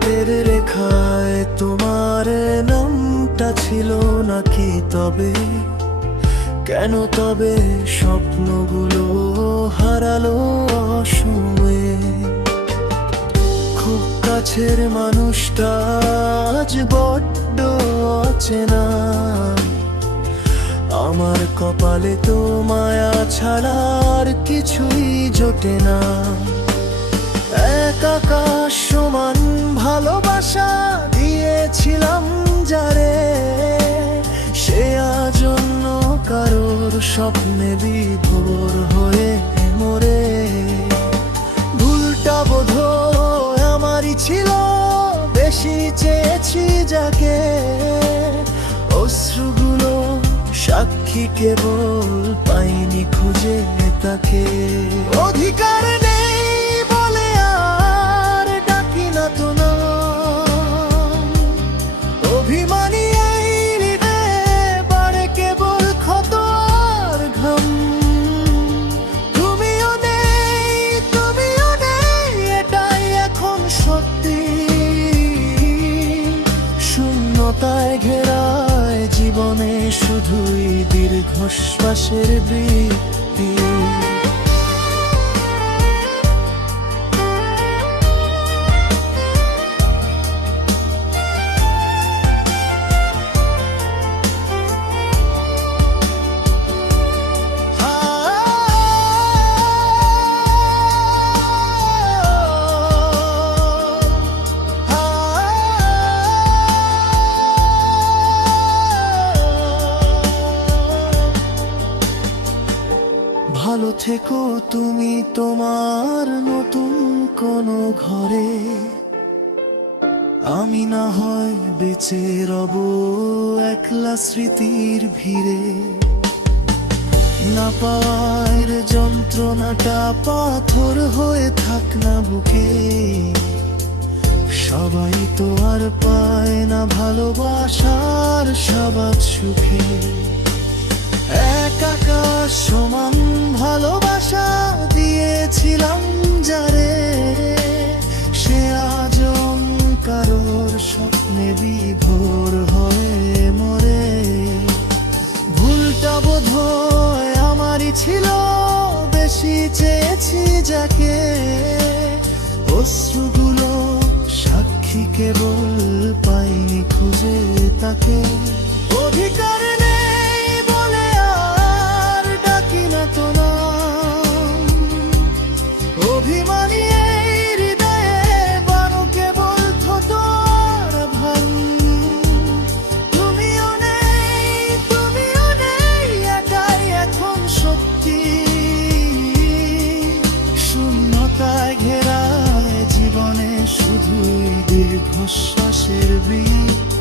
হাতের রেখায় তোমার নামটা ছিল নাকি তবে? কেন তবে স্বপ্নগুলো হারালো অসময়ে? খুব কাছের মানুষটা আজ বড্ড অচেনা। আমার কপালে তো মায়া ছাড়া আর কিছুই জোটে না। এক আকাশ সমান ভালোবাসা দিয়েছিলাম যারে, সে আজ অন্য কারোর স্বপ্নে বিভোর হয়ে মরে। ভুলটা বোধহয় আমারই ছিল, বেশি চেয়েছি যাকে। অশ্রুগুলো সাক্ষী, কেবল পাইনি খুঁজে তাকে। অধিকার নেই বলে আর ডাকি না তো নাম। অভিমানী এই হৃদয়ে বাড়ে কেবল ক্ষত আর ঘাম। তুমিও নেই, এটাই এখন সত্যি। শূন্যতায় ঘেরায় জীবনে শুধুই দীর্ঘশ্বাসের বৃত্তি। ভালো থেকো তুমি তোমার নতুন কোনো ঘরে। আমি না হয় বেঁচে রব একলা স্মৃতির ভিড়ে। না পাওয়ার যন্ত্রণাটা পাথর হয়ে থাক না বুকে। সবাই তো আর পায় না ভালোবাসার স্বাভাব সুখে। এক আকাশ সমান ভালোবাসা দিয়েছিলাম যারে, সে আজ কারোর স্বপ্নে বিভোর হয়ে মরে। ভুলটা বোধহয় আমারই ছিল, বেশি চেয়েছি যাকে। অশ্রুগুলো সাক্ষী, কেবল পাইনি খুঁজে তাকে। অধিকার নেই বলে আর ডাকি না তো নাম। অভিমানী এই হৃদয়ে বারো কেবল ক্ষত আর ভাঙ। তুমিও নেই, এটাই এখন সত্যি। শূন্যতায় ঘেরায় জীবনে শুধুই দীর্ঘশ্বাসের বৃত্তি।